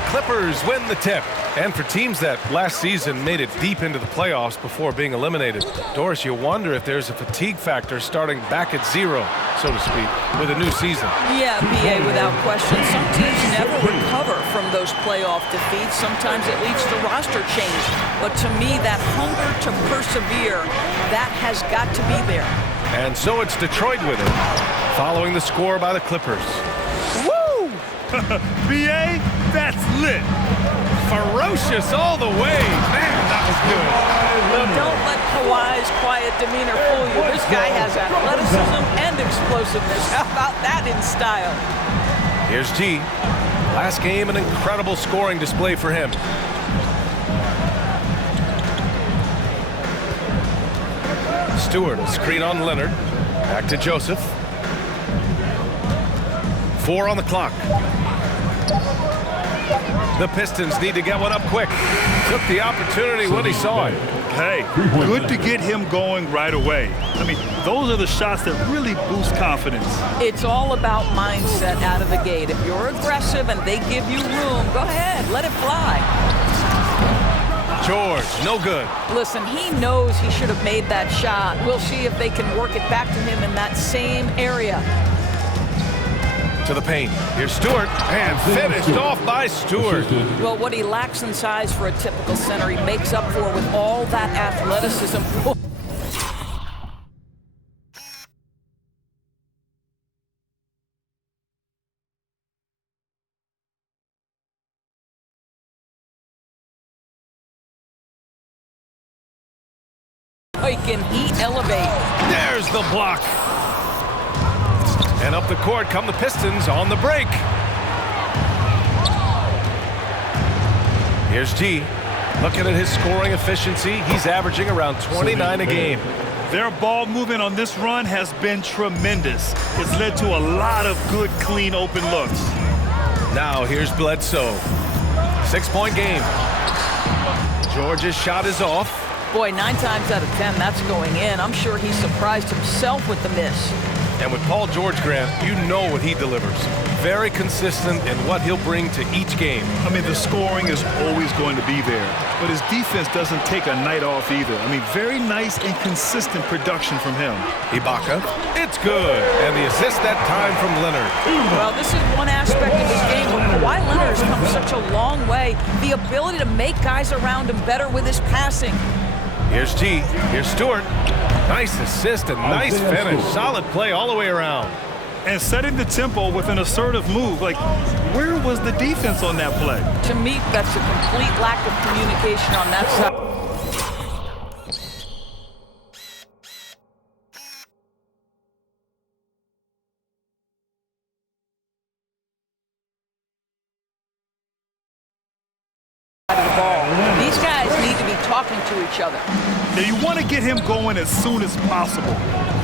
the Clippers win the tip. And for teams that last season made it deep into the playoffs before being eliminated, Doris, you wonder if there's a fatigue factor starting back at zero, so to speak, with a new season. Yeah, BA, without question. Some teams never recover from those playoff defeats. Sometimes it leads to roster change. But to me, that hunger to persevere, that has got to be there. And so it's Detroit with it, following the score by the Clippers. Woo! BA, that's lit. Ferocious all the way. Man, that was good. Well, don't let Kawhi's quiet demeanor fool you. This guy has athleticism and explosiveness. How about that in style? Here's G. Last game, an incredible scoring display for him. Stewart, screen on Leonard. Back to Joseph. 4 on the clock. The Pistons need to get one up quick. Took the opportunity when he saw it. Hey, good to get him going right away. I mean, those are the shots that really boost confidence. It's all about mindset out of the gate. If you're aggressive and they give you room, go ahead, let it fly. George, no good. Listen, he knows he should have made that shot. We'll see if they can work it back to him in that same area. To the paint. Here's Stewart, and finished off by Stewart. Well, what he lacks in size for a typical center, he makes up for with all that athleticism. Can he elevate? There's the block. And up the court come the Pistons on the break. Here's G. Looking at his scoring efficiency, he's averaging around 29 a game. Their ball movement on this run has been tremendous. It's led to a lot of good, clean, open looks. Now here's Bledsoe. 6-point game. George's shot is off. Boy, 9 times out of 10, that's going in. I'm sure he surprised himself with the miss. And with Paul George, Grant, you know what he delivers. Very consistent in what he'll bring to each game. I mean, the scoring is always going to be there, but his defense doesn't take a night off either. I mean, very nice and consistent production from him. Ibaka, it's good. And the assist that time from Leonard. Well, this is one aspect of his game where Kawhi Leonard has come such a long way. The ability to make guys around him better with his passing. Here's G. Here's Stewart. Nice assist and nice finish. Solid play all the way around. And setting the tempo with an assertive move. Like, where was the defense on that play? To me, that's a complete lack of communication on that side. These guys need to be talking to each other. Now you want to get him going as soon as possible.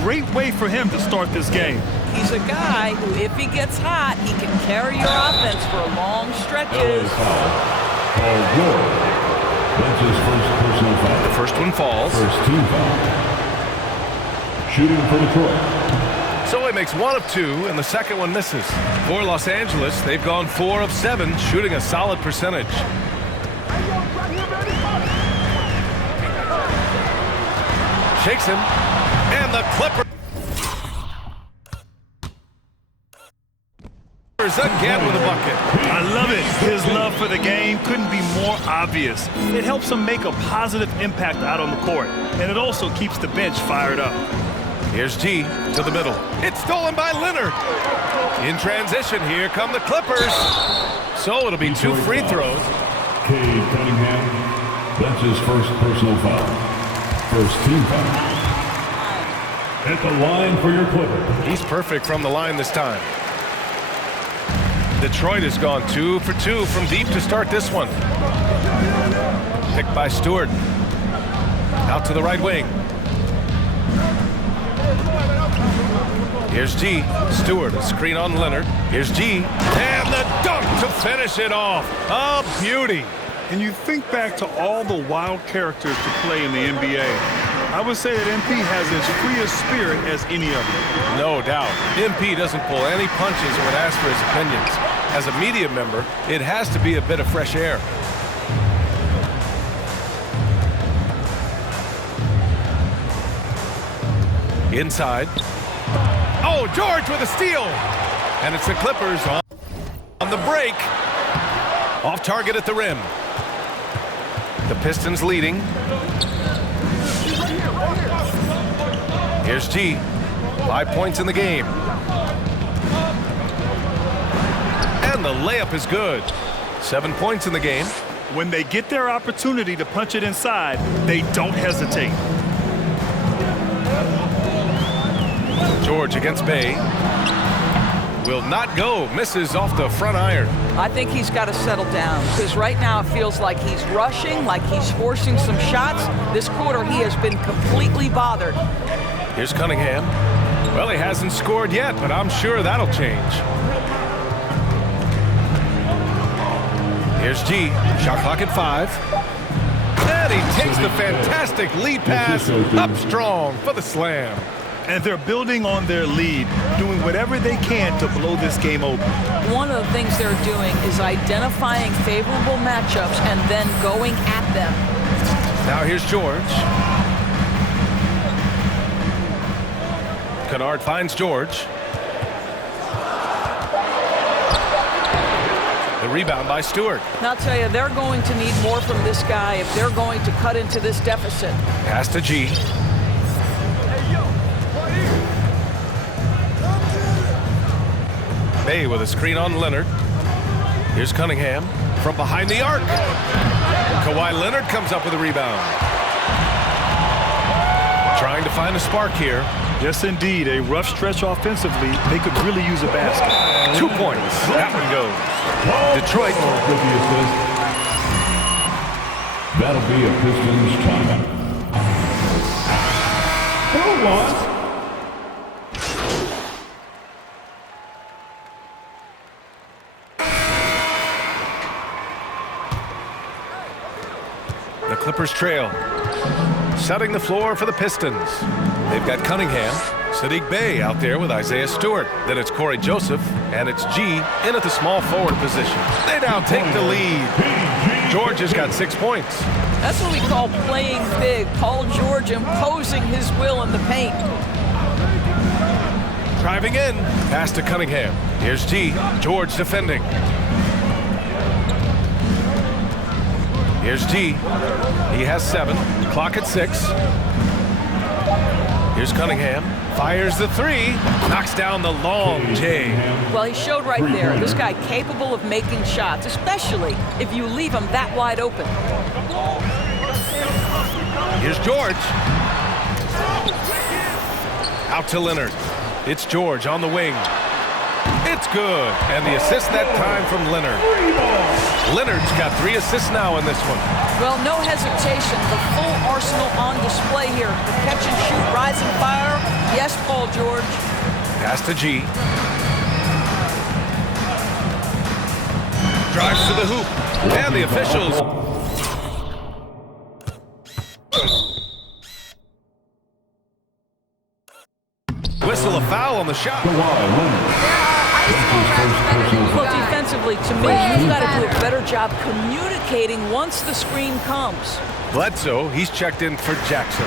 Great way for him to start this game. He's a guy who, if he gets hot, he can carry your offense for long stretches. Paul George. That's his first personal foul. The first one falls. First team foul. Shooting for Detroit. So he makes 1 of 2, and the second one misses. For Los Angeles, they've gone 4 of 7, shooting a solid percentage. Shakes him, and the Clippers again with a bucket. I love it. His love for the game couldn't be more obvious. It helps him make a positive impact out on the court, and it also keeps the bench fired up. Here's G to the middle. It's stolen by Leonard. In transition, here come the Clippers. So it'll be 2 free throws. Cade Cunningham. That's his first personal foul. First team foul. At the line for your Clippers. He's perfect from the line this time. Detroit has gone 2 for 2 from deep to start this one. Picked by Stewart. Out to the right wing. Here's G. Stewart, a screen on Leonard. Here's G. And the dunk to finish it off. A beauty. And you think back to all the wild characters to play in the NBA. I would say that MP has as free a spirit as any of them. No doubt. MP doesn't pull any punches when asked for his opinions. As a media member, it has to be a bit of fresh air. Inside. Oh, George with a steal. And it's the Clippers on the break. Off target at the rim. The Pistons leading. Here's G. 5 points in the game. And the layup is good. 7 points in the game. When they get their opportunity to punch it inside, they don't hesitate. George against Bay. Will not go. Misses off the front iron. I think he's got to settle down because right now it feels like he's rushing, like he's forcing some shots. This quarter he has been completely bothered. Here's Cunningham. Well, he hasn't scored yet, but I'm sure that'll change. Here's G. Shot clock at 5. And he takes the fantastic lead pass up strong for the slam. And they're building on their lead, doing whatever they can to blow this game open. One of the things they're doing is identifying favorable matchups and then going at them. Now here's George. Kennard finds George. The rebound by Stewart. And I'll tell you, they're going to need more from this guy if they're going to cut into this deficit. Pass to G. Bay with a screen on Leonard. Here's Cunningham from behind the arc. Kawhi Leonard comes up with a rebound. Trying to find a spark here. Yes, indeed. A rough stretch offensively. They could really use a basket. 2 points. That one goes. Detroit. That'll be a Pistons timeout. Who wants? The Clippers trail. Setting the floor for the Pistons. They've got Cunningham, Sadiq Bey out there with Isaiah Stewart. Then it's Corey Joseph, and it's G in at the small forward position. They now take the lead. George has got 6 points. That's what we call playing big. Paul George imposing his will in the paint. Driving in. Pass to Cunningham. Here's G. George defending. Here's G. He has 7. Clock at 6. Here's Cunningham. Fires the 3. Knocks down the long J. Well, he showed right there. This guy capable of making shots, especially if you leave him that wide open. Here's George. Out to Leonard. It's George on the wing. It's good. And the assist that time from Leonard. Leonard's got 3 assists now in this one. Well, no hesitation. The full arsenal on display here. The catch and shoot, rising fire. Yes, Paul George. Pass to G. Drives to the hoop. And the officials. Whistle a foul on the shot. Well, defensively, to me, you've got to do a better job communicating once the screen comes. Bledsoe, he's checked in for Jackson.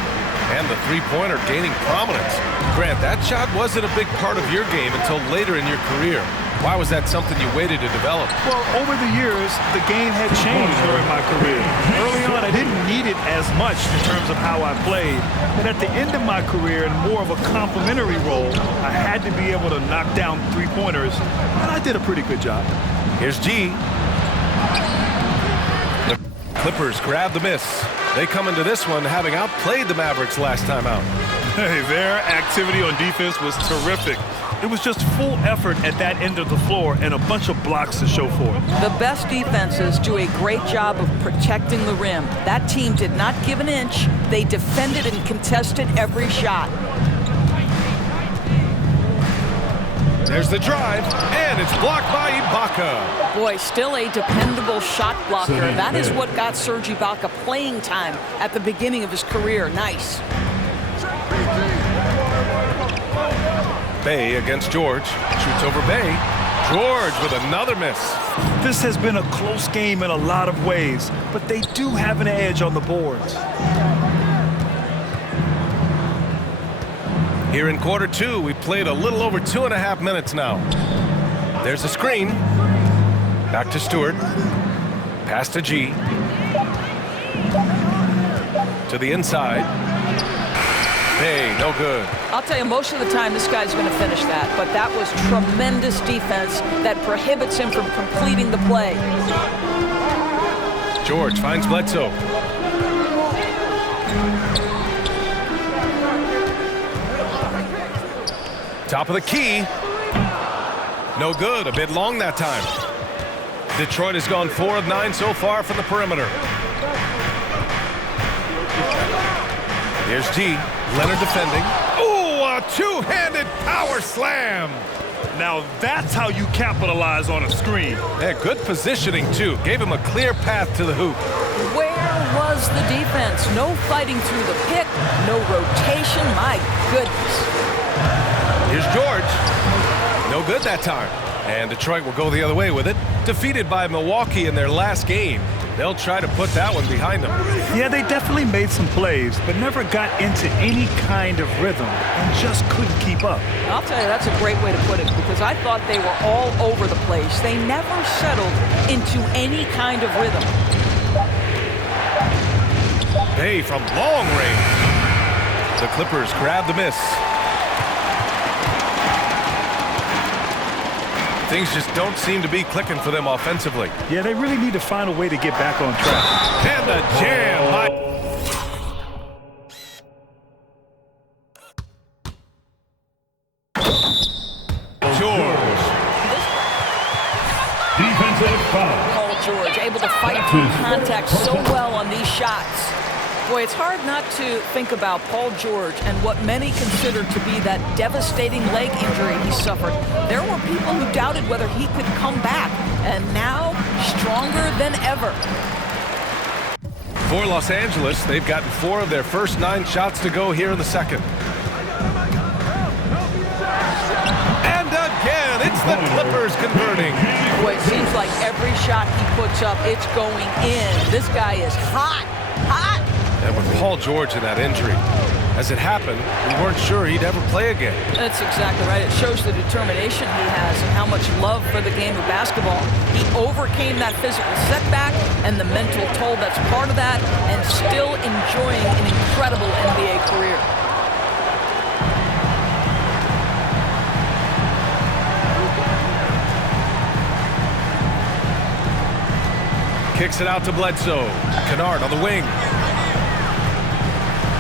And the three-pointer gaining prominence. Grant, that shot wasn't a big part of your game until later in your career. Why was that something you waited to develop? Well, over the years, the game had changed during my career. Early on, I didn't need it as much in terms of how I played. But at the end of my career, in more of a complementary role, I had to be able to knock down three-pointers, and I did a pretty good job. Here's G. The Clippers grab the miss. They come into this one having outplayed the Mavericks last time out. Hey, their activity on defense was terrific. It was just full effort at that end of the floor and a bunch of blocks to show for it. The best defenses do a great job of protecting the rim. That team did not give an inch. They defended and contested every shot. There's the drive, and it's blocked by Ibaka. Boy, still a dependable shot blocker. That is what got Serge Ibaka playing time at the beginning of his career. Nice. Bay against George. Shoots over Bay. George with another miss. This has been a close game in a lot of ways, but they do have an edge on the boards. Here in quarter two, we played a little over 2.5 minutes now. There's a screen. Back to Stewart. Pass to G. To the inside. Hey, no good. I'll tell you, most of the time this guy's going to finish that, but that was tremendous defense that prohibits him from completing the play. George finds Bledsoe. Top of the key. No good. A bit long that time. Detroit has gone 4 of 9 so far from the perimeter. Here's G. Leonard defending. Ooh, a two-handed power slam. Now that's how you capitalize on a screen. Yeah, good positioning, too. Gave him a clear path to the hoop. Where was the defense? No fighting through the pick, no rotation. My goodness. Here's George. No good that time. And Detroit will go the other way with it. Defeated by Milwaukee in their last game. They'll try to put that one behind them. Yeah, they definitely made some plays, but never got into any kind of rhythm and just couldn't keep up. I'll tell you, that's a great way to put it, because I thought they were all over the place. They never settled into any kind of rhythm. Bay from long range. The Clippers grab the miss. Things just don't seem to be clicking for them offensively. Yeah, they really need to find a way to get back on track. And the jam. George. Defensive foul. Paul George able to fight through contact so well on these shots. Boy, it's hard not to think about Paul George and what many consider to be that devastating leg injury he suffered. There were people who doubted whether he could come back, and now stronger than ever. For Los Angeles, they've gotten 4 of their first 9 shots to go here in the second. And again, it's the Clippers converting. Boy, it seems like every shot he puts up, it's going in. This guy is hot, hot. And with Paul George in that injury, as it happened, we weren't sure he'd ever play again. That's exactly right. It shows the determination he has and how much love for the game of basketball. He overcame that physical setback and the mental toll that's part of that, and still enjoying an incredible NBA career. Kicks it out to Bledsoe. Kennard on the wing.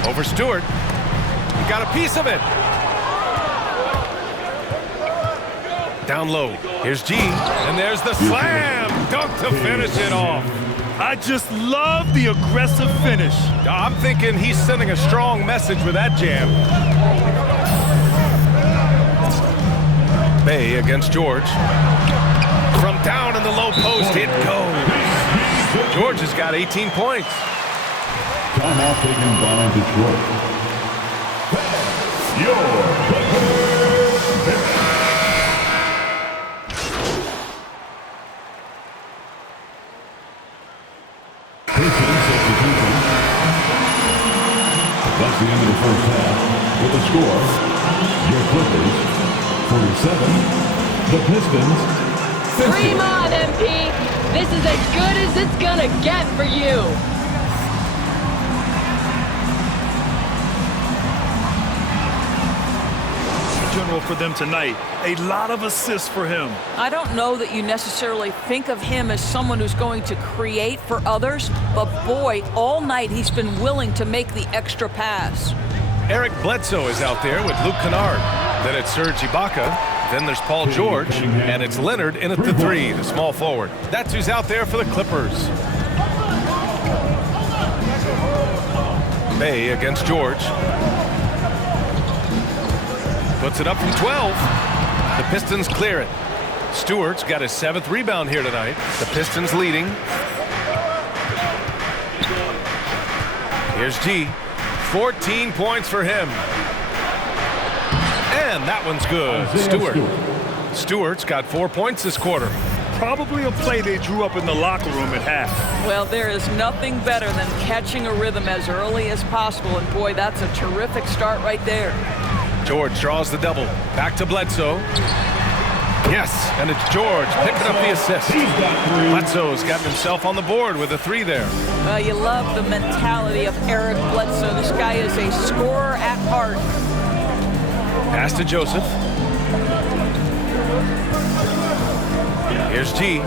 Over Stewart. He got a piece of it. Down low. Here's G. And there's the slam. Dunk to finish it off. I just love the aggressive finish. I'm thinking he's sending a strong message with that jam. Bay against George. From down in the low post, it goes. George has got 18 points. Timeout taken by Detroit. Pistons substitution. That's the end of the first half. With the score, your Clippers 47, the Pistons 50. Dream on, MP. This is as good as it's gonna get for you. General for them tonight. A lot of assists for him. I don't know that you necessarily think of him as someone who's going to create for others, but boy, all night he's been willing to make the extra pass. Eric Bledsoe is out there with Luke Kennard. Then it's Serge Ibaka. Then there's Paul George. And it's Leonard in at the 3, the small forward. That's who's out there for the Clippers. Bay against George. Puts it up from 12. The Pistons clear it. Stewart's got his 7th rebound here tonight. The Pistons leading. Here's G. 14 points for him. And that one's good. Stewart's got 4 points this quarter. Probably a play they drew up in the locker room at half. Well, there is nothing better than catching a rhythm as early as possible. And boy, that's a terrific start right there. George draws the double. Back to Bledsoe. Yes, and it's George picking up the assist. Bledsoe's gotten himself on the board with a 3 there. Well, you love the mentality of Eric Bledsoe. This guy is a scorer at heart. Pass to Joseph. Here's G.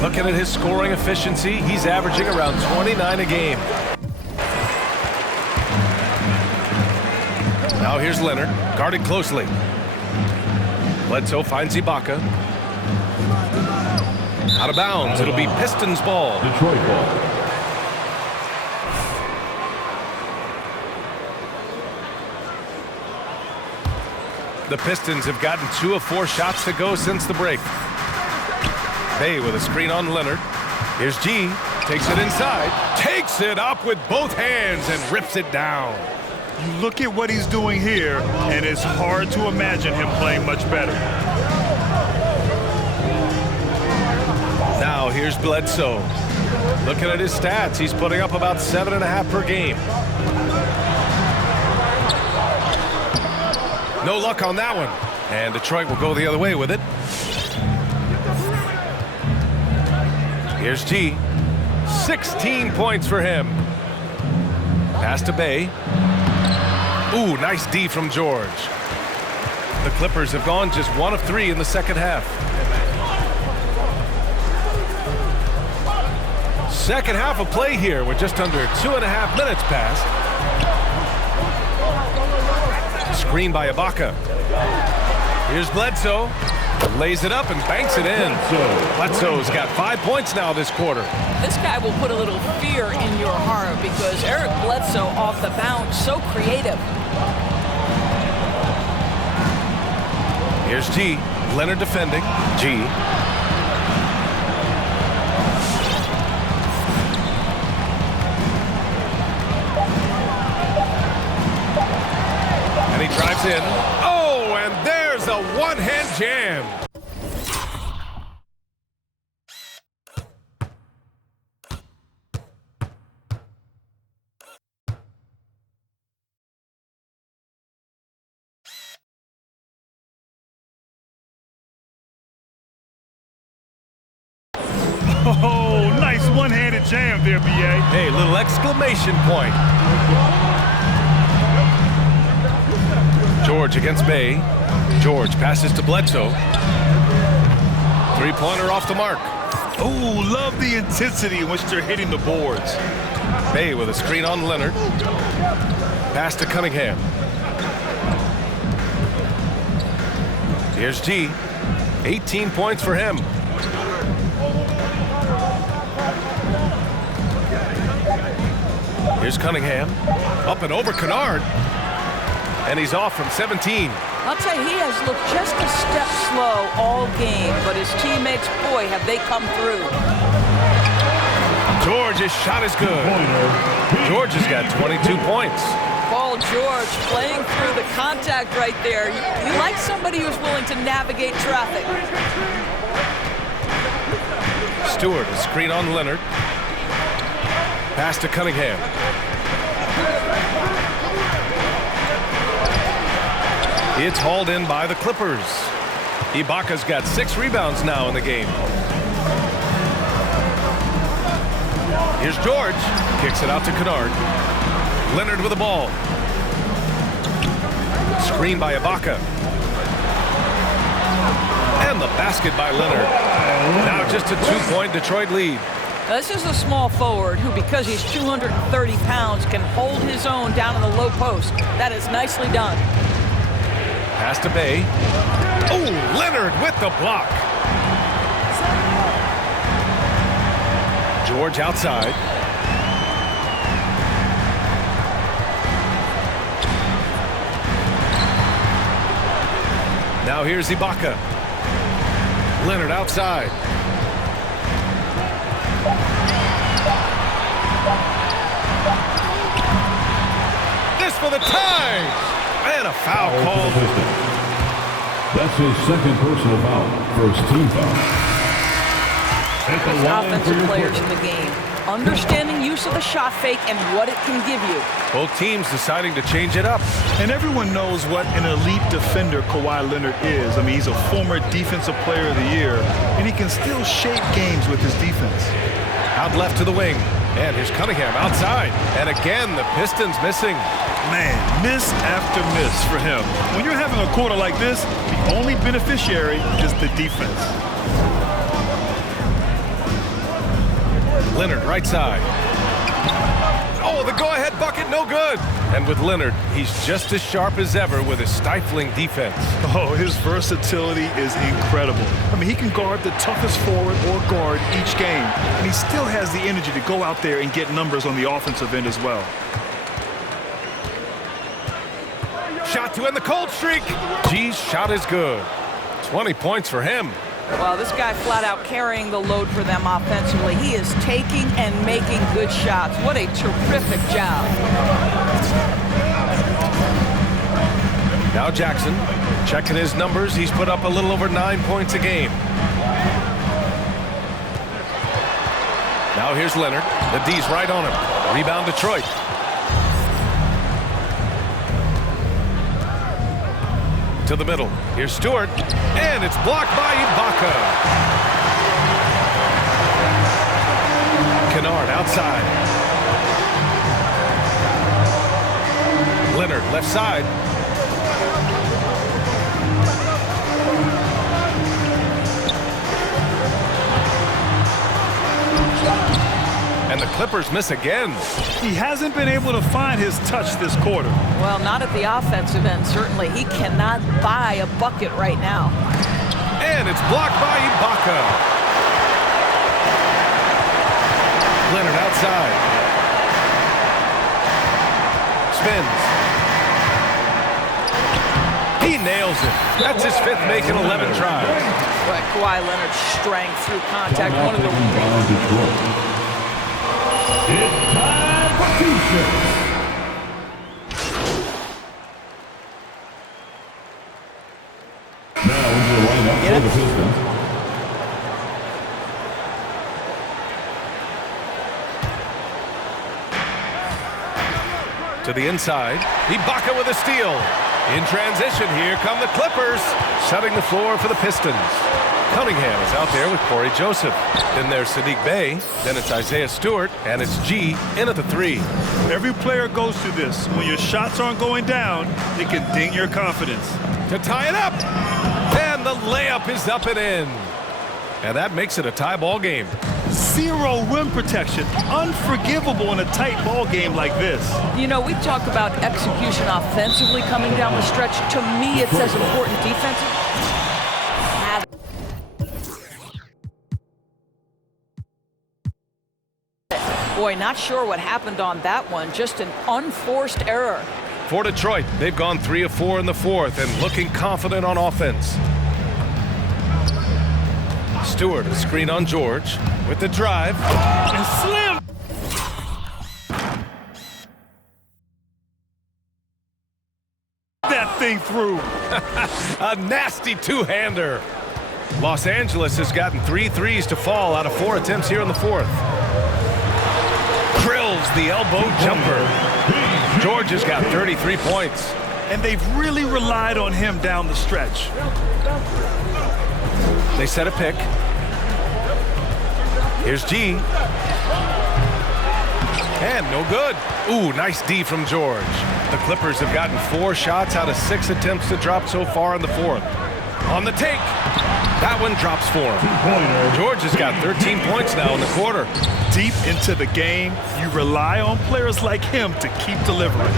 Looking at his scoring efficiency, he's averaging around 29 a game. Now here's Leonard, guarded closely. Bledsoe finds Ibaka. Out of bounds. It'll be Pistons ball. Detroit ball. The Pistons have gotten 2 of 4 shots to go since the break. Bay with a screen on Leonard. Here's G. Takes it inside. Takes it up with both hands and rips it down. You look at what he's doing here, and it's hard to imagine him playing much better. Now here's Bledsoe. Looking at his stats, he's putting up about 7.5 per game. No luck on that one. And Detroit will go the other way with it. Here's G. 16 points for him. Pass to Bay. Ooh, nice D from George. The Clippers have gone just 1 of 3 in the second half. Second half of play here with just under 2.5 minutes passed. Screen by Ibaka. Here's Bledsoe. Lays it up and banks it in. Bledsoe's got 5 points now this quarter. This guy will put a little fear in your heart because Eric Bledsoe off the bounce, so creative. Here's G. Leonard defending. G. And he drives in. Oh, and there's a one-hand jam. Oh, nice one-handed jam there, B.A. Hey, little exclamation point. George against Bay. George passes to Bledsoe. Three-pointer off the mark. Oh, love the intensity in which they're hitting the boards. Bay with a screen on Leonard. Pass to Cunningham. Here's G. 18 points for him. Here's Cunningham. Up and over Kennard. And he's off from 17. I'll tell you, he has looked just a step slow all game, but his teammates, boy, have they come through. George's shot is good. George has got 22 points. Paul George playing through the contact right there. You like somebody who's willing to navigate traffic. Stewart, a screen on Leonard. Pass to Cunningham. It's hauled in by the Clippers. Ibaka's got 6 rebounds now in the game. Here's George. Kicks it out to Kennard. Leonard with the ball. Screen by Ibaka. And the basket by Leonard. Now just a 2-point Detroit lead. Now, this is a small forward who, because he's 230 pounds, can hold his own down in the low post. That is nicely done. Pass to Bay. Oh, Leonard with the block. George outside. Now here's Ibaka. Leonard outside. This for the tie. And a foul called. That's his second personal foul. First team foul. At the line for Offensive your players quarter. in the game, understanding use of the shot fake and what it can give you. Both teams deciding to change it up. And everyone knows what an elite defender Kawhi Leonard is. I mean, he's a former Defensive Player of the Year, and he can still shape games with his defense. Out left to the wing. And here's Cunningham outside. And again, the Pistons missing. Man, miss after miss for him. When you're having a quarter like this, the only beneficiary is the defense. Leonard, right side. Oh, the go-ahead bucket, no good. And with Leonard, he's just as sharp as ever with his stifling defense. Oh, his versatility is incredible. I mean, he can guard the toughest forward or guard each game, and he still has the energy to go out there and get numbers on the offensive end as well. Shot to end the cold streak. G's shot is good. 20 points for him. Well, this guy flat out carrying the load for them offensively. He is taking and making good shots. What a terrific job. Now Jackson, checking his numbers. He's put up a little over 9 points a game. Now here's Leonard. The D's right on him. Rebound Detroit. To the middle. Here's Stewart. And it's blocked by Ibaka. Kennard outside. Leonard left side. And the Clippers miss again. He hasn't been able to find his touch this quarter. Well, not at the offensive end, certainly. He cannot buy a bucket right now. And it's blocked by Ibaka. Leonard outside. Spins. He nails it. That's his fifth make in 11 tries. But Kawhi Leonard's strength through contact, one of the Rebound Detroit. It's time for T-shirts. Now into the lineup for the Pistons. To the inside. Ibaka with a steal. In transition, here come the Clippers. Setting the floor for the Pistons. Cunningham is out there with Corey Joseph. Then there's Sadiq Bey. Then it's Isaiah Stewart. And it's G in at the three. Every player goes through this. When your shots aren't going down, it can ding your confidence. To tie it up. And the layup is up and in. And that makes it a tie ball game. Zero rim protection. Unforgivable in a tight ball game like this. You know, we talk about execution offensively coming down the stretch. To me, it's as important defensively. Boy, not sure what happened on that one. Just an unforced error. For Detroit, they've gone 3 of 4 in the fourth and looking confident on offense. Stewart, a screen on George with the drive. And slam. That thing through. A nasty two-hander. Los Angeles has gotten 3 threes to fall out of 4 attempts here in the fourth. Drills the elbow jumper. George has got 33 points. And they've really relied on him down the stretch. They set a pick. Here's G. And no good. Ooh, nice D from George. The Clippers have gotten 4 shots out of 6 attempts to drop so far in the fourth. On the take. That one drops for him. George has got 13 points now in the quarter. Deep into the game, you rely on players like him to keep delivering.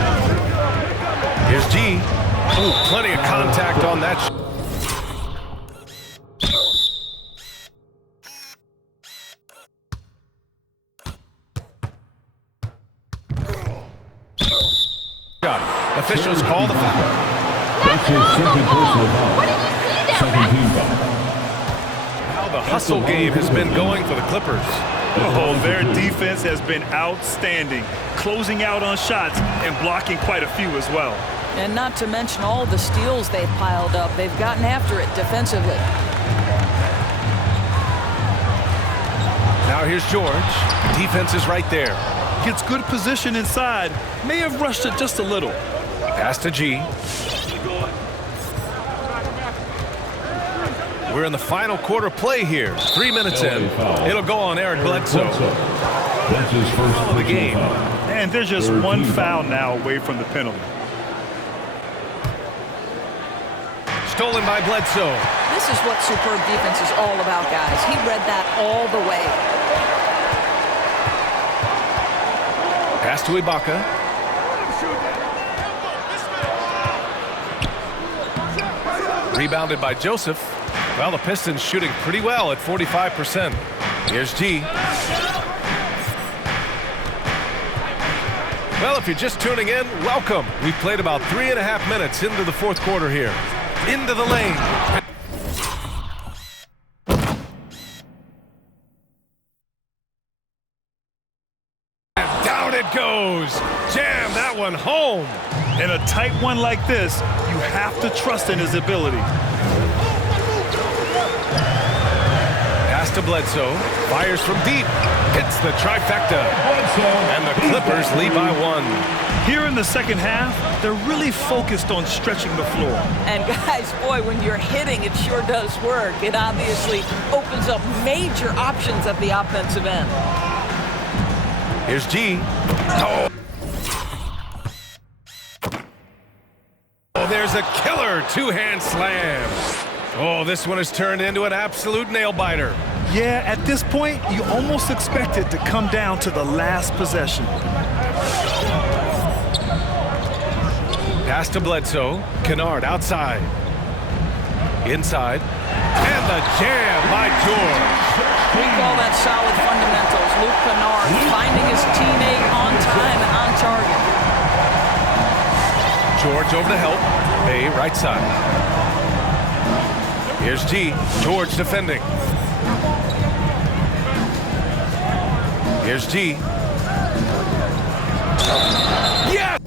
Here's G. Ooh, plenty of contact on that. Officials call the foul. That's his second personal foul. Where did you see that? Second team foul. How the hustle game has been going for the Clippers. Oh, their defense has been outstanding, closing out on shots and blocking quite a few as well. And not to mention all the steals they've piled up. They've gotten after it defensively. Now here's George. Defense is right there. Gets good position inside. May have rushed it just a little. Pass to G. We're in the final quarter play here. 3 minutes in. It'll go on Eric Bledsoe. That's his first Follow the game. And there's just one foul now away from the penalty. Stolen by Bledsoe. This is what superb defense is all about, guys. He read that all the way. Pass to Ibaka. Rebounded by Joseph. Well, the Pistons shooting pretty well at 45%. Here's G. Well, if you're just tuning in, welcome. We've played about 3.5 minutes into the fourth quarter here. Into the lane. And down it goes. Jam that one home. In a tight one like this, you have to trust in his ability. Pass to Bledsoe. Fires from deep. Hits the trifecta. And the Clippers lead by 1. Here in the second half, they're really focused on stretching the floor. And guys, boy, when you're hitting, it sure does work. It obviously opens up major options at the offensive end. Here's G. Oh. Oh, there's a killer two-hand slam. Oh, this one has turned into an absolute nail-biter. Yeah, at this point, you almost expect it to come down to the last possession. Pass to Bledsoe. Kennard outside. Inside. And the jam by George. We call that solid fundamentals. Luke Kennard finding his teammate on time and on target. George over to help. Bay right side. Here's G. George defending. Here's G. Yes!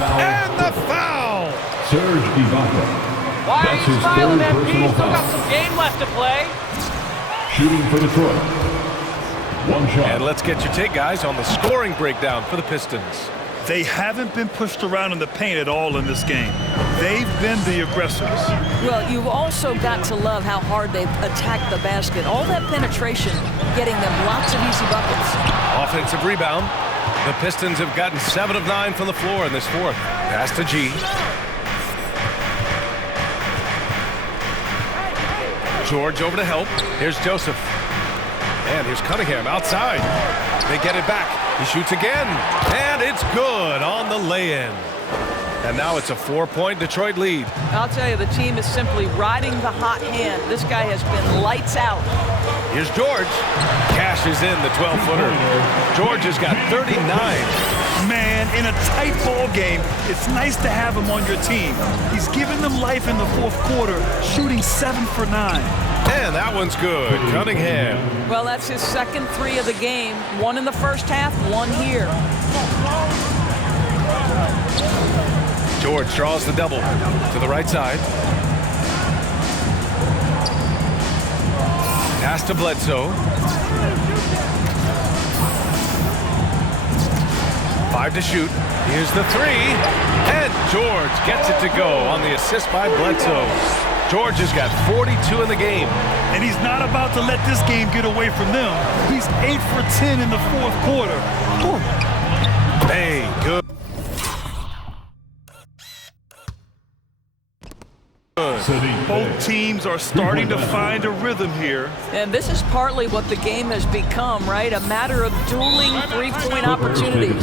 And the foul! Serge Ibaka. Why That's are you his smiling third at me? personal Still got foul. some game left to play. Shooting for Detroit. One shot. And let's get your take, guys, on the scoring breakdown for the Pistons. They haven't been pushed around in the paint at all in this game. They've been the aggressors. Well, you've also got to love how hard they've attacked the basket. All that penetration, getting them lots of easy buckets. Offensive rebound. The Pistons have gotten 7 of 9 from the floor in this fourth. Pass to G. George over to help. Here's Joseph. And here's Cunningham outside. They get it back. He shoots again. And it's good on the lay-in. And now it's a 4-point Detroit lead. I'll tell you, the team is simply riding the hot hand. This guy has been lights out. Here's George. Cashes in the 12-footer. George has got 39. Man, in a tight ball game, it's nice to have him on your team. He's given them life in the fourth quarter, shooting 7 for 9. And that one's good. Cunningham. Well, that's his second 3 of the game. 1 in the first half, 1 here. George draws the double to the right side. Pass to Bledsoe. 5 to shoot. Here's the 3. And George gets it to go on the assist by Bledsoe. George has got 42 in the game. And he's not about to let this game get away from them. He's 8 for 10 in the fourth quarter. Whew. Hey, good. Both teams are starting to find a rhythm here. And this is partly what the game has become, right? A matter of dueling three-point opportunities.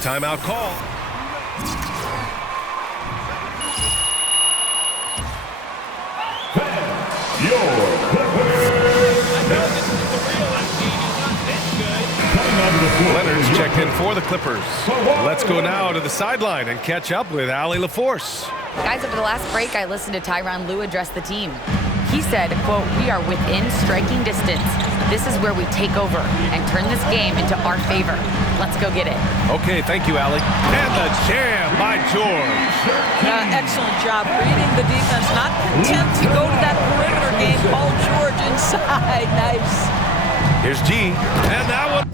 Timeout call. Leonard's checked in for the Clippers. Let's go now to the sideline and catch up with Allie LaForce. Guys, over the last break, I listened to Tyronn Lue address the team. He said, quote, "We are within striking distance. This is where we take over and turn this game into our favor. Let's go get it." Okay, thank you, Allie. And the jam by George. Excellent job reading the defense. Not content to go to that perimeter game. Paul George inside. Nice. Here's G. And that one.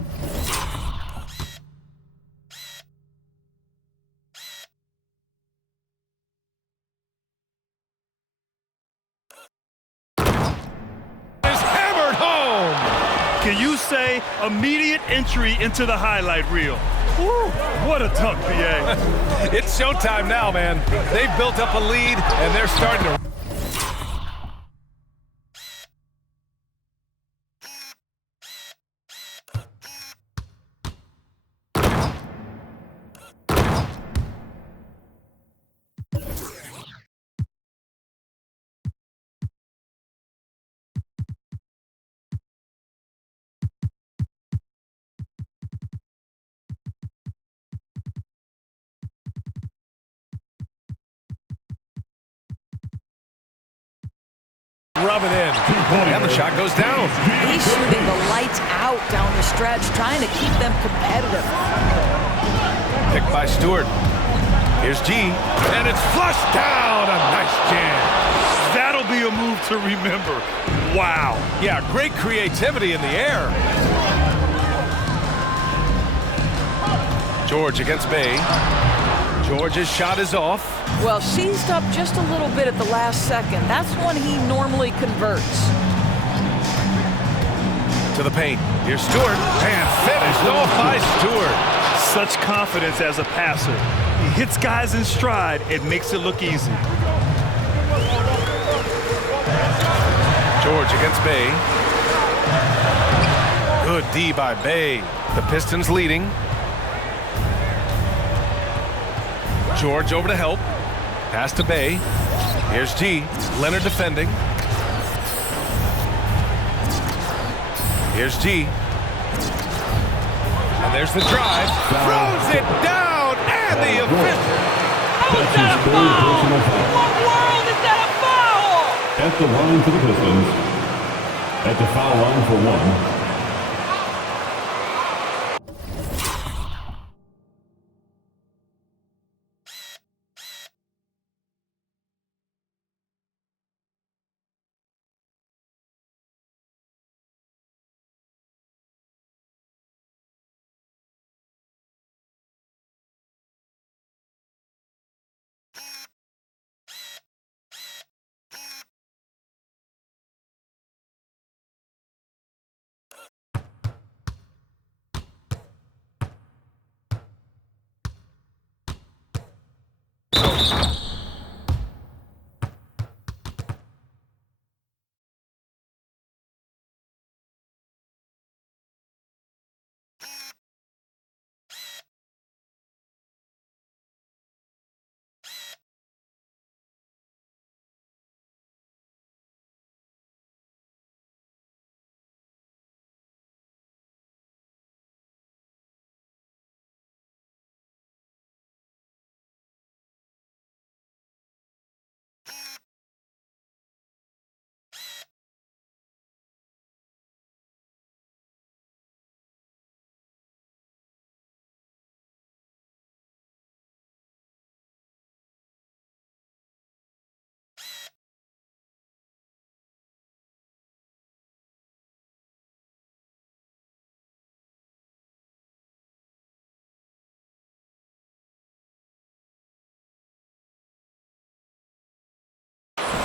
Can you say immediate entry into the highlight reel? Woo, what a dunk, BA. It's showtime now, man. They've built up a lead, and they're starting to... Rub it in. And the shot goes down. He's shooting the lights out down the stretch, trying to keep them competitive. Picked by Stewart. Here's G. And it's flushed down. A nice jam. That'll be a move to remember. Wow. Yeah, great creativity in the air. George against Bay. George's shot is off. Well, seized up just a little bit at the last second. That's when he normally converts. To the paint. Here's Stewart. And finished off by Stewart. Such confidence as a passer. He hits guys in stride. It makes it look easy. George against Bay. Good D by Bay. The Pistons leading. George over to help. Pass to Bay. Here's G. Leonard defending. Here's G. And there's the drive. Throws it down. And the official. How is that a foul? What world is that a foul? At the line for the Pistons. At the foul line for one.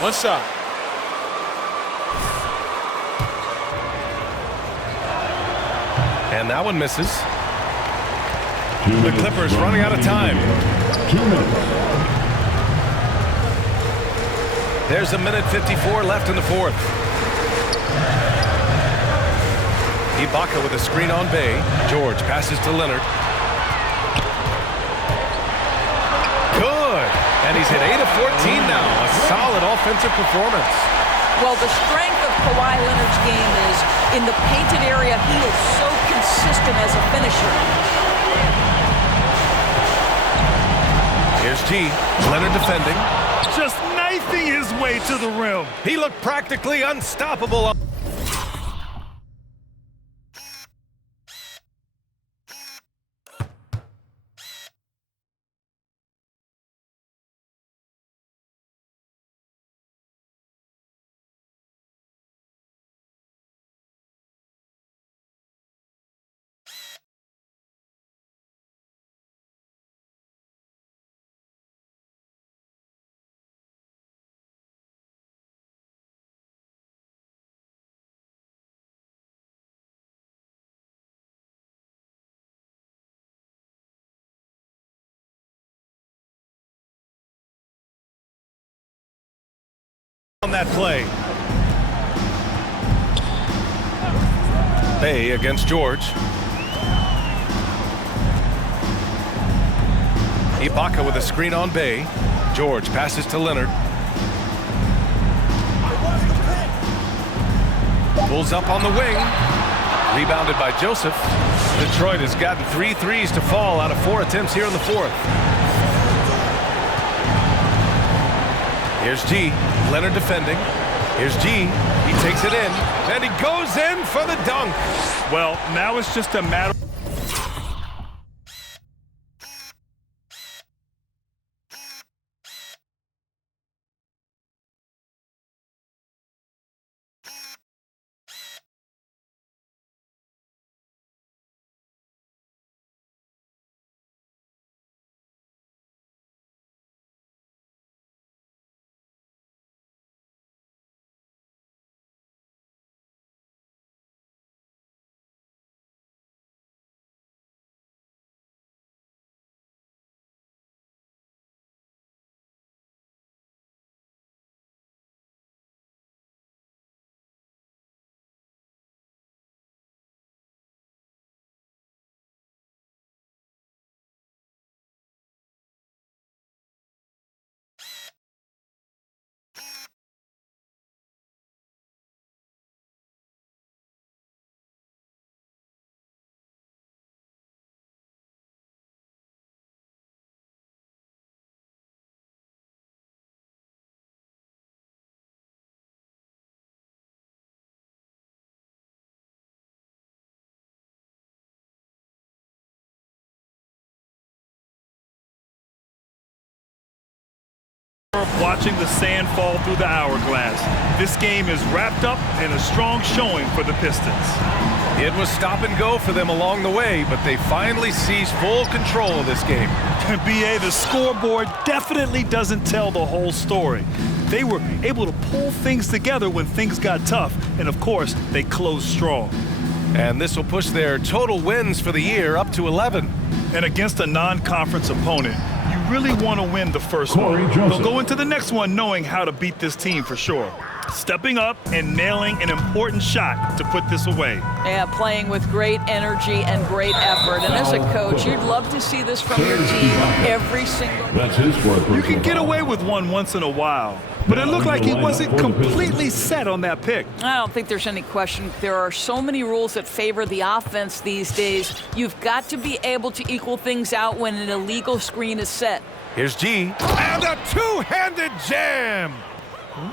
One shot. And that one misses. The Clippers running out of time. 2 minutes. There's a minute 54 left in the fourth. Ibaka with a screen on Bay. George passes to Leonard. Good. And he's hit 8 of 14 now. A solid offensive performance. Well, the strength of Kawhi Leonard's game is in the painted area. He is so consistent as a finisher. Here's G. Leonard defending. Just knifing his way to the rim. He looked practically unstoppable. On that play. Bay against George. Ibaka with a screen on Bay. George passes to Leonard. Pulls up on the wing. Rebounded by Joseph. Detroit has gotten 3 threes to fall out of 4 attempts here in the fourth. Here's G. Leonard defending. Here's G. He takes it in. And he goes in for the dunk. Well, now it's just a matter. Watching the sand fall through the hourglass. This game is wrapped up in a strong showing for the Pistons. It was stop and go for them along the way, but they finally seized full control of this game. BA, the scoreboard definitely doesn't tell the whole story. They were able to pull things together when things got tough, and of course, they closed strong. And this will push their total wins for the year up to 11. And against a non-conference opponent, you really want to win the first Corey one. Joseph. They'll go into the next one knowing how to beat this team for sure. Stepping up and nailing an important shot to put this away. Yeah, playing with great energy and great effort. And as a coach, you'd love to see this from your team every single day. That's his fourth. You can get away with one once in a while, but it looked like he wasn't completely set on that pick. I don't think there's any question. There are so many rules that favor the offense these days. You've got to be able to equal things out when an illegal screen is set. Here's G. And a two-handed jam.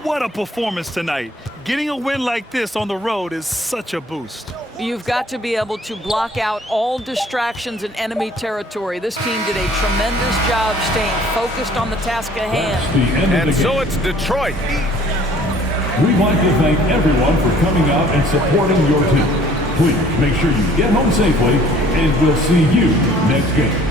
What a performance tonight. Getting a win like this on the road is such a boost. You've got to be able to block out all distractions in enemy territory. This team did a tremendous job staying focused on the task at hand. And so it's Detroit. We'd like to thank everyone for coming out and supporting your team. Please make sure you get home safely, and we'll see you next game.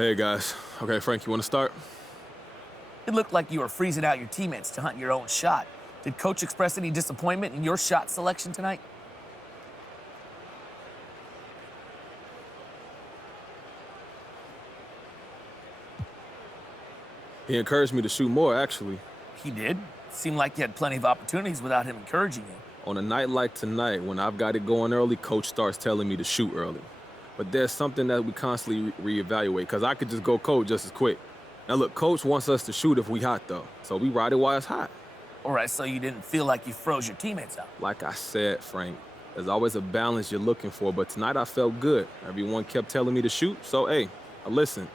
Hey, guys. Okay, Frank, you want to start? It looked like you were freezing out your teammates to hunt your own shot. Did Coach express any disappointment in your shot selection tonight? He encouraged me to shoot more, actually. He did. Seemed like you had plenty of opportunities without him encouraging you. On a night like tonight, when I've got it going early, Coach starts telling me to shoot early. But there's something that we constantly reevaluate, because I could just go cold just as quick. Now, look, Coach wants us to shoot if we hot, though. So we ride it while it's hot. All right, so you didn't feel like you froze your teammates out. Like I said, Frank, there's always a balance you're looking for, but tonight I felt good. Everyone kept telling me to shoot, so, hey, I listened.